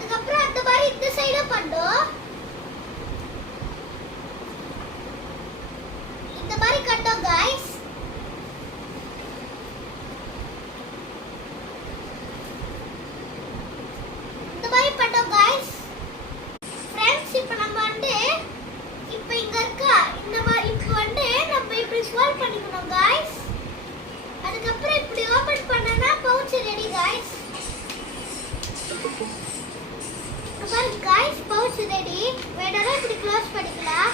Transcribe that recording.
அதுக்கப்புறம் அந்த மாதிரி இந்த சைடும் பண்ணோம். இந்த மாதிரி கட்டோம் गाइस. இந்த மாதிரி பண்ணோம் गाइस. फ्रेंड्स இப்போ நம்ம வந்து இப்போ இங்க இருக்க இந்த மாதிரி இப்போ வந்து நம்ம இப்படி ஸ்வால் பண்ணிக்கணும் गाइस. அதுக்கப்புறம் இப்படி ஓபன் பண்ணனா பவுச் ரெடி गाइस. பாருங்க गाइस பவுச் ரெடி. வேணாலும் இப்படி க்ளோஸ் பண்ணிக்கலாம்.